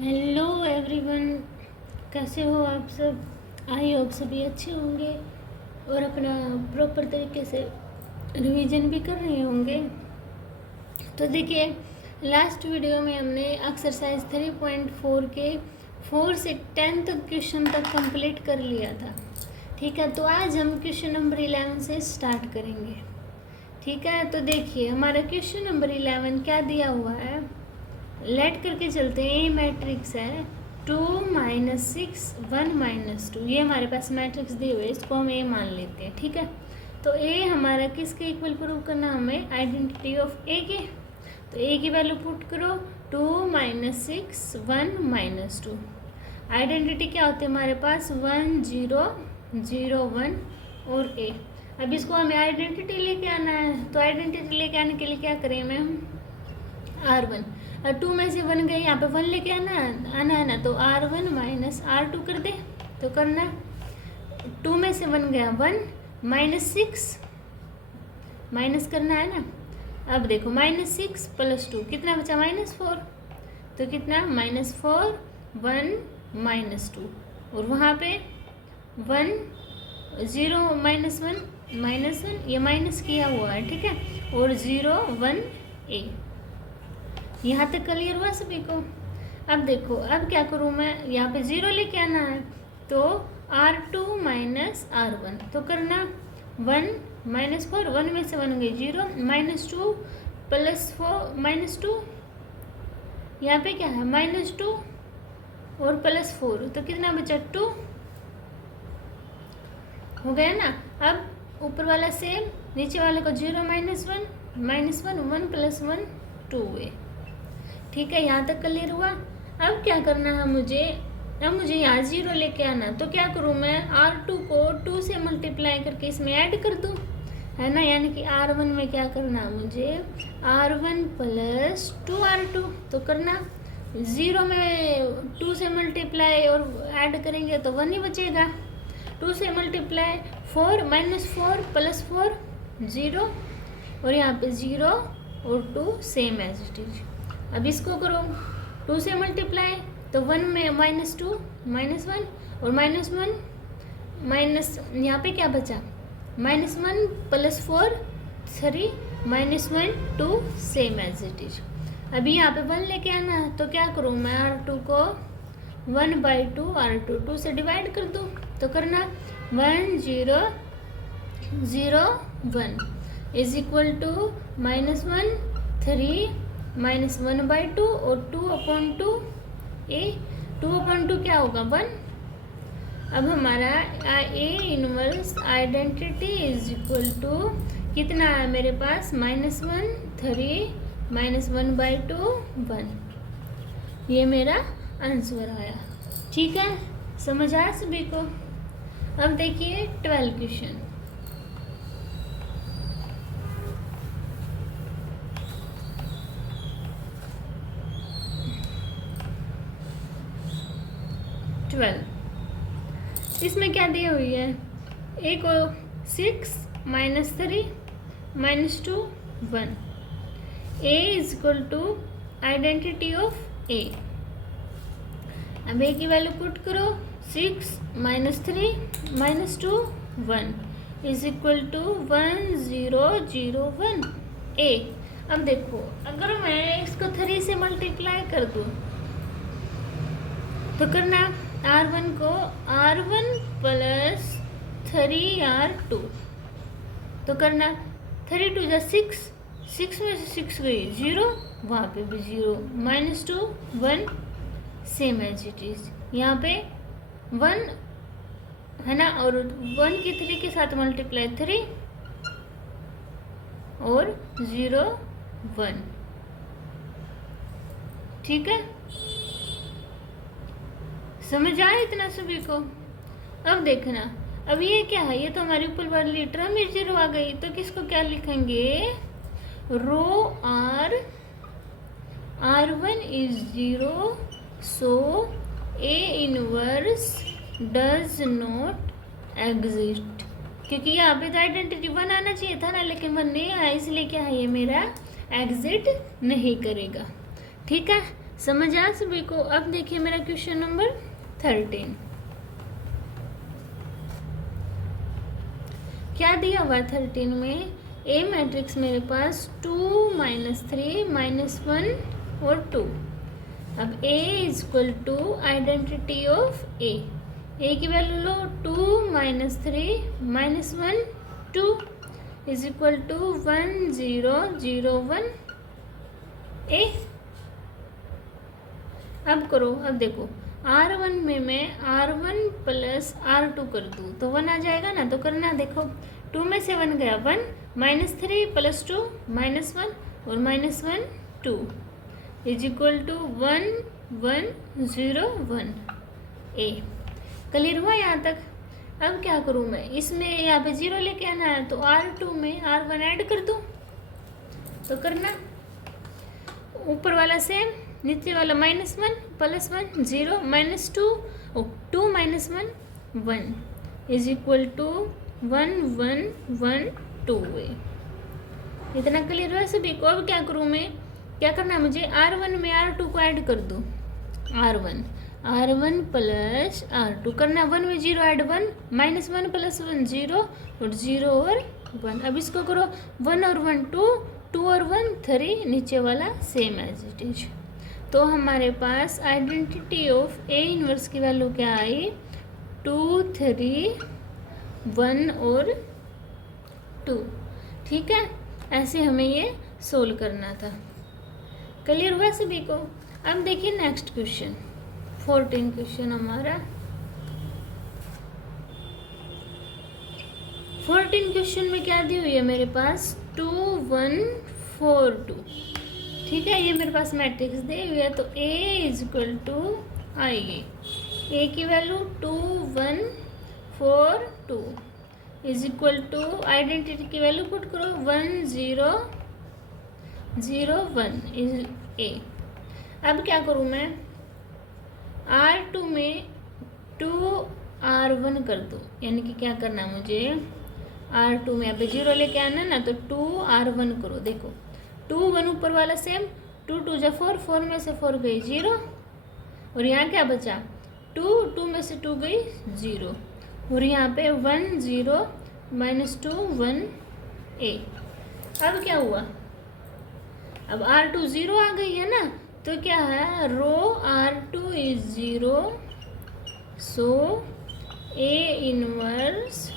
Hello everyone, कैसे हो आप सब। आई होप सभी अच्छे होंगे और अपना प्रॉपर तरीके से रिवीजन भी कर रहे होंगे। तो देखिए, लास्ट वीडियो में हमने एक्सरसाइज 3.4 के 4 से 10 तक क्वेश्चन तक कंप्लीट कर लिया था। ठीक है, तो आज हम क्वेश्चन नंबर 11 से स्टार्ट करेंगे। ठीक है, तो देखिए हमारा क्वेश्चन नंबर 11 क्या दिया हुआ है, लेट करके चलते हैं। ए मैट्रिक्स है 2 - 6 1 - 2, ये हमारे पास मैट्रिक्स दिए हुए, इसको हम ए मान लेते हैं। ठीक है, तो ए हमारा किसके इक्वल प्रूव करना, हमें आइडेंटिटी ऑफ ए के। तो ए की वैल्यू पुट करो 2 - 6 1 - 2। आइडेंटिटी क्या होती है हमारे पास 1 0 0 1 और ए। अब इसको हमें आइडेंटिटी लेके आना है, तो आइडेंटिटी लेके आने के लिए क्या करें हमें, R1 और 2 में से 1 गए, यहाँ पे 1 लेके आना है ना, तो R1 - R2 कर दे। तो करना 2 में से 1 गया 1 - 6 माइनस करना है ना। अब देखो -6 + 2 कितना बचा -4, तो कितना -4 1 - 2 और वहाँ पे 1 0 -1 ये माइनस किया हुआ है। ठीक है, और 0 1 a। यहाँ तक क्लियर हुआ सभी को। अब देखो, अब क्या करूँ मैं, यहाँ पे 0 लेके आना है, तो R2 - R1, तो करना 1 -4 1 में से 1 गई 0 -2 + 4 -2, यहाँ पे क्या है -2 और +4, तो कितना बचा 2 हो गया ना। अब ऊपर वाला सेम, नीचे वाले को 0 - 1 -1 1 + 1 2a। ठीक है, यहाँ तक क्लियर हुआ। अब क्या करना है मुझे, अब मुझे यहाँ 0 लेके आना, तो क्या करूँ मैं, R2 को 2 से मल्टीप्लाई करके इसमें ऐड कर दूँ, है ना। यानी कि R1 में क्या करना है मुझे, R1 + 2R2, तो करना 0 में 2 से मल्टीप्लाई और ऐड करेंगे तो 1 ही बचेगा। 2 से मल्टीप्लाई 4 -4 + 4 0 और यहाँ पे 0 और 2 सेम एज इट इज। अब इसको करो 2 से मल्टीप्लाई, तो 1 में -2 -1 और -1 माइनस, यहाँ पे क्या बचा -1 + 4 3 -1 2 सेम एज इट इज। अभी यहाँ पे 1 लेके आना है, तो क्या करूँ मैं, R2 को 1/2 R2 2 से डिवाइड कर दूँ, तो करना 1 0 0 1 = -1 3 -1/2 और 2/2 a। 2/2 क्या होगा 1। अब हमारा A इनवर्स आइडेंटिटी = कितना है मेरे पास, -1 3 -1/2 1। ये मेरा आंसर आया। ठीक है, समझ आया सभी को। अब देखिए 12 क्वेश्चन। इसमें क्या दी हुई है, ए को 6 - 3 -2 1। A = आइडेंटिटी ऑफ ए। अब ए की वैल्यू पुट करो 6 - 3 -2 1 = 1 0 0 1 a। अब देखो, अगर मैं इसको 3 से मल्टीप्लाई कर दूँ, तो करना R1 को R1 + 3R2, तो करना 3 2 = 6 6 में से 6 गई 0, वहाँ पे भी 0 -2 1 सेम एज इट इज। यहाँ पे 1 है ना, और 1 की 3 के साथ मल्टीप्लाई 3 और 0 1। ठीक है, समझ आया इतना सभी को। अब देखना, अब ये क्या है, ये तो हमारी ऊपर वाली टर्म में 0 आ गई, तो किसको क्या लिखेंगे, रो R1 is 0, so A inverse does not exist. क्योंकि यहाँ पे तो आइडेंटिटी 1 आना चाहिए था ना, लेकिन 1 नहीं आया, इसलिए क्या है, ये मेरा एग्जिट नहीं करेगा। ठीक है, समझ आया सभी को। अब देखिए मेरा क्वेश्चन नंबर 13 क्या दिया हुआ 13 में। ए मैट्रिक्स मेरे पास 2 -3 -1 और 2। अब A is equal to identity of A की वैल्यू लो 2 -3 -1 2 इज इक्वल टू 1 0 0 1 ए। अब करो, अब देखो R1 में मैं R1 प्लस R2 कर दूँ तो 1 आ जाएगा ना। तो करना देखो 2 में से 1 गया 1 -3 + 2 -1 और -1 2 is equal to 1 1 0 1 A. Clear हुआ यहाँ तक। अब क्या करूँ मैं, इसमें यहाँ पे 0 लेके आना है तो R2 में R1 ऐड कर दूँ। तो करना ऊपर वाला सेम, नीचे वाला -1 +1 0 -2 2 -1 1 इज इक्वल टू 1 1 1 2 ए। इतना क्लियर हुआ सभी को। अब क्या करूँ मैं, क्या करना है मुझे, R1 में R2 को ऐड कर दूँ। R1 प्लस R2 करना, 1 में 0 ऐड 1 -1 +1 0 और 0 और 1। अब इसको करो 1 और 1 2 2 और 1 3, नीचे वाला सेम एज इट इज। तो हमारे पास आइडेंटिटी ऑफ ए इनवर्स की वैल्यू क्या आई 2 3 1 और 2। ठीक है, ऐसे हमें ये सोल्व करना था। क्लियर हुआ सभी को। अब देखिए नेक्स्ट क्वेश्चन 14 क्वेश्चन हमारा। 14 क्वेश्चन में क्या दी हुई है मेरे पास 2 1 4 2। ठीक है, ये मेरे पास मैट्रिक्स दी हुई है। तो A is equal to I A की value 2 1 4 2 is equal to identity की वैल्यू पुट करो 1 0 0 1 इज ए। अब क्या करूँ मैं, R2 में 2 R1 कर दो, यानी कि क्या करना है मुझे, R2 में यहाँ पे 0 लेके आना ना, तो 2 R1 करो। देखो 2 1 ऊपर वाला सेम, 2 2 जा 4 4 में से 4 गई 0 और यहाँ क्या बचा 2 2 में से 2 गई 0 और यहाँ पे 1 0 -2 1 ए। अब क्या हुआ, अब R2 0 आ गई है ना, तो क्या है रो R2 is 0 so A inverse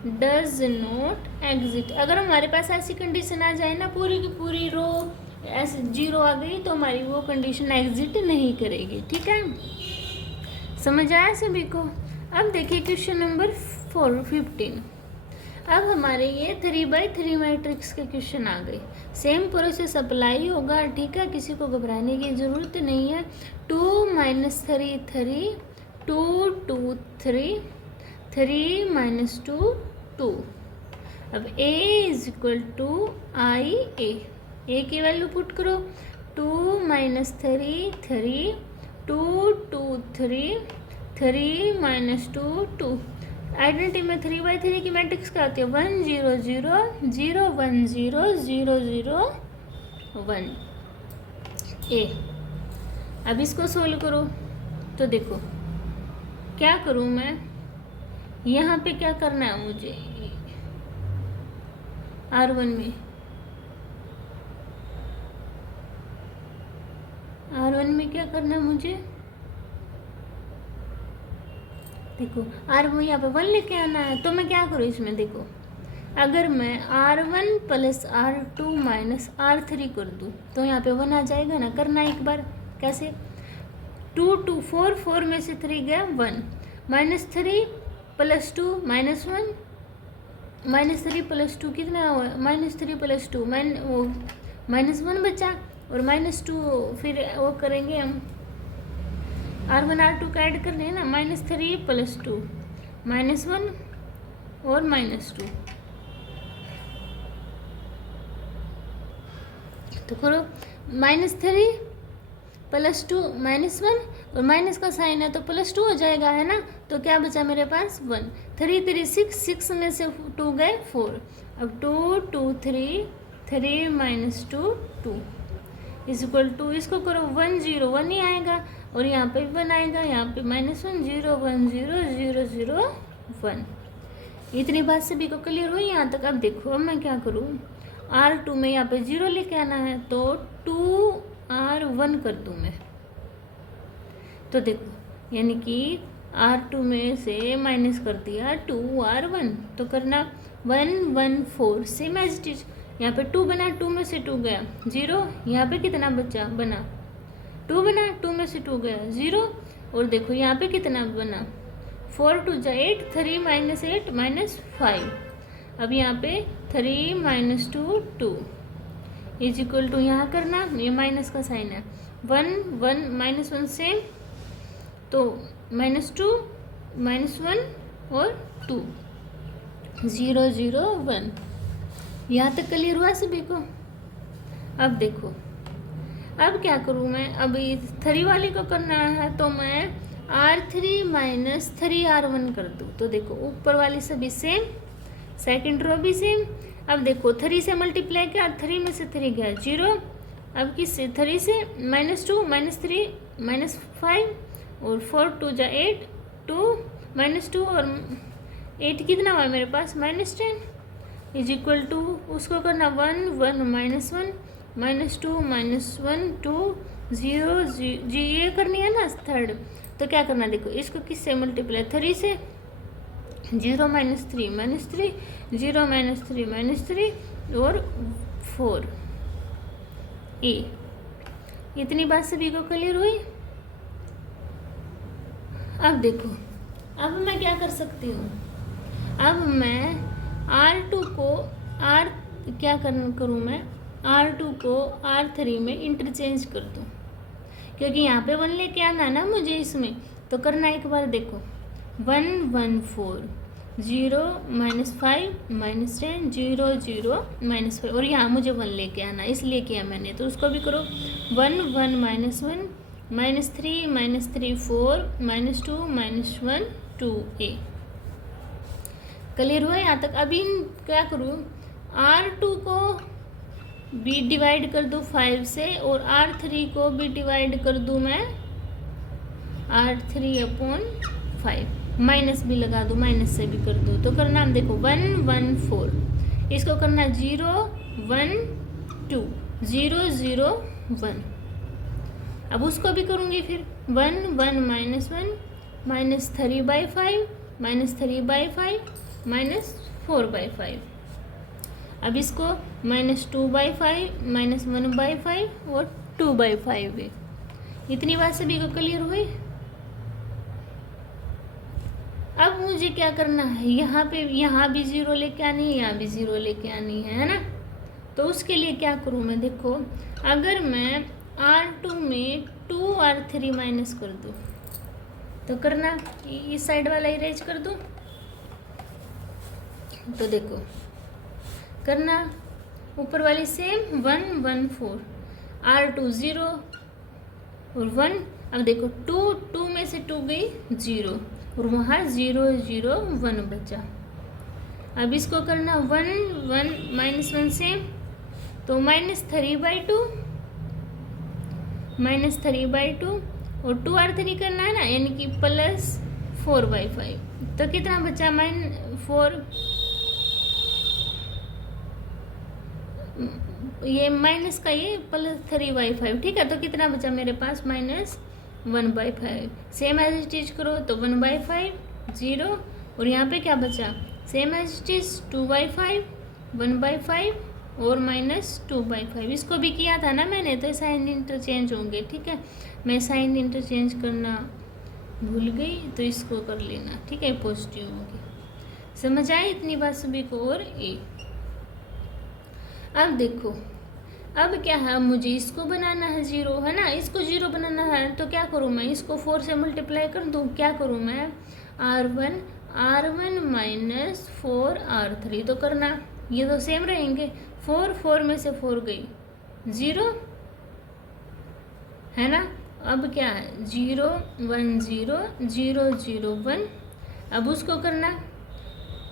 does not exit. अगर हमारे पास ऐसी कंडीशन आ जाए ना, पूरी की पूरी रो ऐसे 0 आ गई, तो हमारी वो कंडीशन एग्जिट नहीं करेगी। ठीक है, समझ आया सभी को। अब देखिए क्वेश्चन नंबर 15। अब हमारे ये 3x3 मैट्रिक्स के क्वेश्चन आ गए। सेम प्रोसेस अप्लाई होगा। ठीक है, किसी को घबराने की ज़रूरत नहीं है। 2 -3 3 2 2 3 3 -2 2। अब A is equal to I A की वैल्यू पुट करो 2 -3 3 2 2 3 3 -2 2। आइडेंटिटी में 3x3 की मैट्रिक्स क्या होती है 1 0 0 0 1 0 0 0 1 ए। अब इसको सोल्व करो तो देखो क्या करूँ मैं, यहाँ पे क्या करना है मुझे, R1 में क्या करना है मुझे, देखो R1 यहाँ पे 1 लेके आना है। तो मैं क्या करूँ इसमें, देखो अगर मैं R1 + R2 - R3 कर दूँ तो यहाँ पे 1 आ जाएगा ना। करना एक बार कैसे, 2 2 4 4 में से 3 गया 1 -3 + 2 -1 -3 + 2 कितना हुआ, -3 + 2 -1 बचा और -2 फिर वो करेंगे हम R1 R2 का ऐड करने हैं ना, -3 + 2 -1 और -2। तो करो -3 + 2 -1 और माइनस का साइन है तो +2 हो जाएगा, है ना। तो क्या बचा मेरे पास 1 3 3 6 6 में से 2 गए 4। अब 2 2 3 3 -2 2 इज इक्वल टू, इसको करो 1 0 1 ही आएगा और यहाँ पे 1 आएगा, यहाँ पे -1 0 1 0 0 0 1। इतनी बात सभी को क्लियर हुई यहाँ तक। अब देखो अब मैं क्या करूँ, R2 में यहाँ पे 0 लेके आना है तो 2R1 कर दूँ मैं। तो देखो यानी कि R2 में से माइनस कर दिया 2R1, तो करना 1 1 4 सेम एज इट इज। यहाँ पे 2 बना, 2 में से 2 गया 0, यहाँ पे कितना बचा बना 2 बना, 2 में से 2 गया 0, और देखो यहाँ पे कितना बना 4 2 जा 8 3 -8 -5। अब यहाँ पे 3 - 2 2 इज इक्वल टू, यहाँ करना ये माइनस का साइन है 1 1 -1 सेम, तो -2 -1 और 2 0 0 1। यहाँ तक क्लियर हुआ सभी को। अब देखो अब क्या करूँ मैं, अब 3 वाली को करना है तो मैं R3 - 3R1 कर दूँ। तो देखो ऊपर वाली सभी सेम, सेकंड रो भी सेम। अब देखो 3 से मल्टीप्लाई किया, 3 में से 3 गया 0, अब किससे 3 से -2 -3 -5 और 4 2 जा 8 2 -2 और 8 कितना हुआ मेरे पास -10 इज इक्वल टू, उसको करना 1 1 -1 -2 -1 2 0 जी ये करनी है ना थर्ड। तो क्या करना, देखो इसको किससे मल्टीप्लाई 3 से 0 -3 -3 0 -3 -3 और 4 ए। इतनी बात सभी को क्लियर हुई। अब देखो अब मैं क्या कर सकती हूँ, अब मैं R2 को क्या करूँ मैं R2 को R3 में इंटरचेंज कर दूँ, क्योंकि यहाँ पे 1 लेके आना ना मुझे इसमें। तो करना एक बार, देखो 1 1 4 0 -5 -10 0 0 -5 और यहाँ मुझे 1 लेके आना, इसलिए किया मैंने। तो उसको भी करो 1 1 -1 -3 4 -2 -1 2 ए। क्लियर हुआ यहाँ तक। अभी क्या करूँ, R2 को भी डिवाइड कर दूँ 5 से और R3 को भी डिवाइड कर दूँ मैं R3/5, माइनस भी लगा दूँ, माइनस से भी कर दूँ। तो करना हम देखो 1 1 4, इसको करना 0 1 2 0 0 1। अब उसको भी करूँगी फिर 1 1 -1 -3/5 -3/5 -4/5। अब इसको -2/5 -1/5 और 2/5 है। इतनी बात सभी को क्लियर हुई। अब मुझे क्या करना है, यहाँ भी 0 लेके आनी है, यहाँ भी 0 लेके आनी है ना। तो उसके लिए क्या करूँ मैं, देखो अगर मैं R2 में 2R3 माइनस कर दूँ तो करना इस साइड वाला इरेज कर दूँ। तो देखो करना ऊपर वाली सेम 1 1 4 R2 0 और 1। अब देखो 2 में से 2 गई 0 और वहाँ 0 0 1 बचा। अब इसको करना 1 1 -1 सेम, तो -3/2 -3/2 और 2R3 करना है ना, यानी कि +4/5। तो कितना बचा -4, ये माइनस का ये +3/5, ठीक है। तो कितना बचा मेरे पास -1/5। सेम एज इट इज करो तो 1/5 0 और यहाँ पे क्या बचा सेम एज इट इज 2/5 1/5 और -2/5। इसको भी किया था ना मैंने, तो साइन इंटरचेंज होंगे, ठीक है। मैं साइन इंटरचेंज करना भूल गई तो इसको कर लेना, ठीक है, पॉजिटिव होगी। समझ आए इतनी बात सभी को। और ए अब देखो अब क्या है, मुझे इसको बनाना है 0, है ना। इसको 0 बनाना है तो क्या करूँ मैं, इसको 4 से मल्टीप्लाई कर दूँ। क्या करूँ मैं R1 -4 R3। तो करना ये तो सेम रहेंगे, 4 में से 4 गई 0, है ना। अब क्या है 0 1 0 0 0 1। अब उसको करना,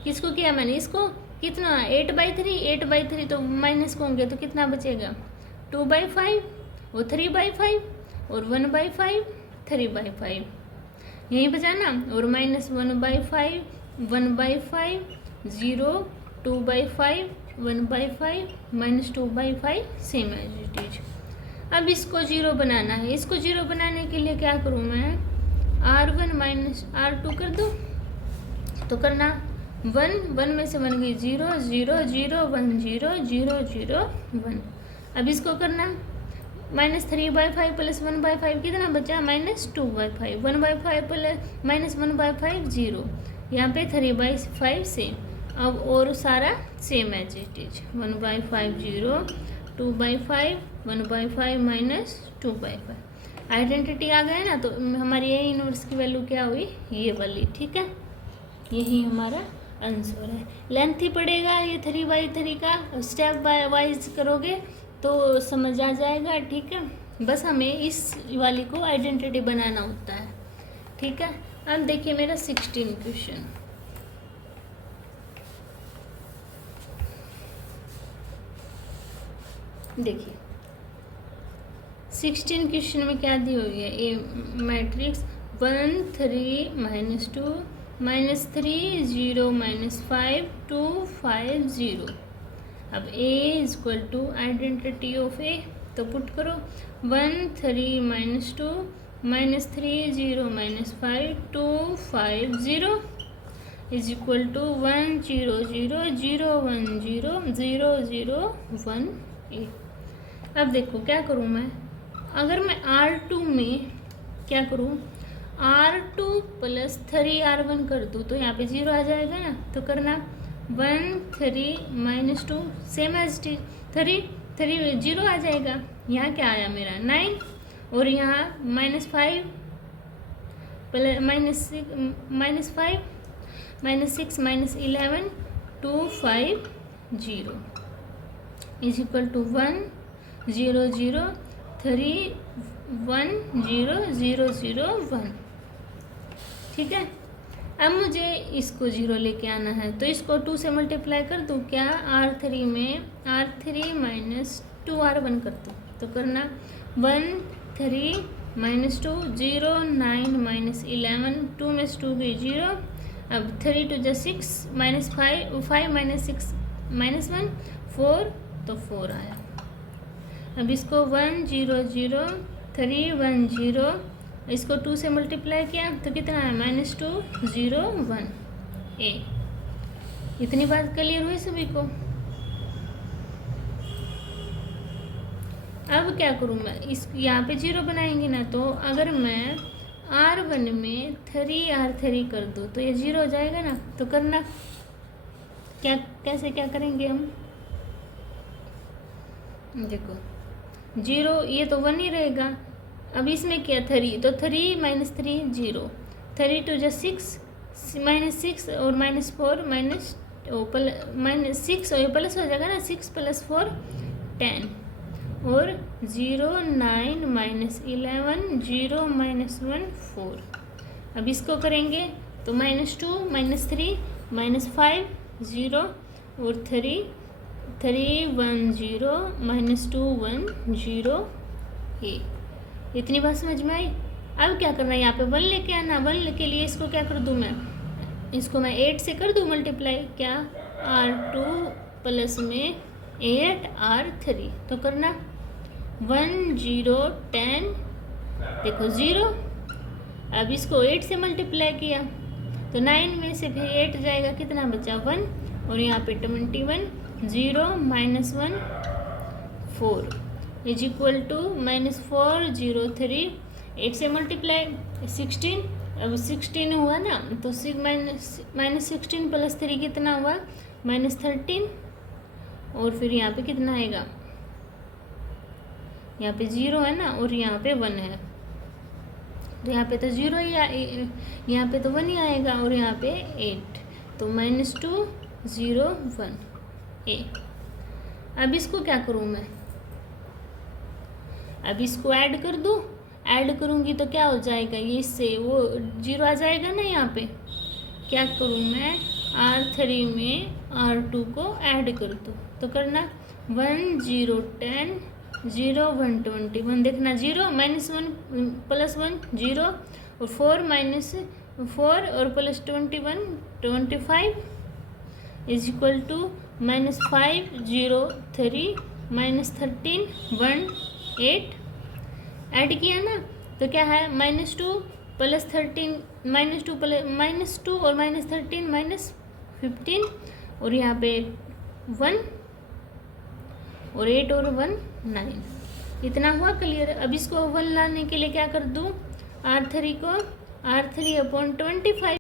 किसको किया मैंने, इसको कितना 8/3 तो माइनस होंगे तो कितना बचेगा 2/5 वो 3/5 और 1/5 3/5 यहीं बचाना, और -1/5 1/5 0 2/5 1/5 -2/5 सेम एज इट इज। अब इसको 0 बनाना है। इसको 0 बनाने के लिए क्या करूँ मैं, R1 माइनस R2 कर दूँ तो करना 1 में से 1 गई 0 0 0 1 0 0 0 1। अब इसको करना -3/5 प्लस 1/5 कितना बचा, -2/5 1/5 प्लस -1/5 0, यहाँ पे 3/5 सेम। अब और सारा same as it is 1/5 0 2/5 1/5 -2/5। Identity आ गया ना, तो हमारी ये इनवर्स की वैल्यू क्या हुई, ये वाली, ठीक है। यही हमारा आंसर है। लेंथ ही पड़ेगा ये 3/3 का, स्टेप बाय वाइज करोगे तो समझ आ जाएगा, ठीक है। बस हमें इस वाली को आइडेंटिटी बनाना होता है, ठीक है। अब देखिए मेरा 16 क्वेश्चन, देखिए 16 क्वेश्चन में क्या दी हुई है, ए मैट्रिक्स 1 3 -2 -3 0 -5 2 5 0। अब A equal to identity of A, तो पुट करो 1 3 -2 -3 0 -5 2 5 0 इज इक्वल टू 1 0 0 0 1 0 0 0 1 A। अब देखो क्या करूँ मैं, अगर मैं R2 में क्या करूँ, R2 प्लस 3R1 कर दूँ तो यहाँ पे 0 आ जाएगा ना, तो करना 1 3 -2 सेम एज टी 3 0 आ जाएगा। यहाँ क्या आया मेरा 9, और यहाँ -5 प्लस -6 -11 2 5 0 इज इक्वल टू 1 0 0 3 1 0 0 0 1, ठीक है। अब मुझे इसको 0 लेके आना है, तो इसको 2 से मल्टीप्लाई कर दूँ क्या, R3 में R3 -2R1 कर दूँ, तो करना 1 3 -2 0 9 -11 2 में से 2 गई 0। अब 3 2 6 -5 5 -6 -1 4, तो 4 आया। अब इसको 1 0 0 3 1 0, इसको 2 से मल्टीप्लाई किया तो कितना है -2 0 1 A। इतनी बात क्लियर हुई सभी को। अब क्या करूँ मैं, इस यहाँ पे 0 बनाएंगे ना, तो अगर मैं R1 में 3R3 कर दूँ तो ये 0 हो जाएगा ना, तो करना क्या, कैसे क्या करेंगे हम, देखो 0 ये तो 1 ही रहेगा। अब इसमें क्या 3, तो 3 -3 0 3 2 6 -6 और -4 -6 और प्लस हो जाएगा ना, 6 + 4 10 और 0 9 -11 0 -1 4। अब इसको करेंगे तो -2 -3 -5 0 और 3 3 1 0 -2 1 0 A। इतनी बात समझ में आई। अब क्या करना है, यहाँ पे 1 लेके आना। 1 के लिए इसको क्या कर दूँ मैं, इसको मैं 8 से कर दूँ मल्टीप्लाई, क्या R2 प्लस में 8 R3, तो करना 1 0 10 देखो 0। अब इसको 8 से मल्टीप्लाई किया तो 9 में से फिर 8 जाएगा, कितना बचा 1, और यहाँ पे 21 0 -1 4 इज इक्वल टू -4 0 3 8 से मल्टीप्लाई 16। अब 16 हुआ ना, तो -16 + 3 कितना हुआ -13, और फिर यहाँ पे कितना आएगा, यहाँ पे 0 है ना और यहाँ पे 1 है, तो यहाँ पे तो 0 ही यहाँ पे तो 1 ही आएगा, और यहाँ पे 8, तो -2 0 1 A। अब इसको क्या करूँ मैं, अब इसको ऐड कर दूँ, ऐड करूँगी तो क्या हो जाएगा, ये इससे वो 0 आ जाएगा ना। यहाँ पे क्या करूँ मैं, R3 में R2 को ऐड कर दूँ, तो करना 1 0 10 0 1 21 देखना 0 माइनस 1 प्लस 1 0 और 4 माइनस 4 और plus 21 25 is equal to minus 5 0 3 minus 13 1 8 add किया ना तो क्या है -2 प्लस 13 -2 और माइनस 13 माइनस 15 और यहाँ पे 1 और 8 और 1 9 इतना हुआ क्लियर। अब इसको 1 लाने के लिए क्या कर दूँ R3 को R3/25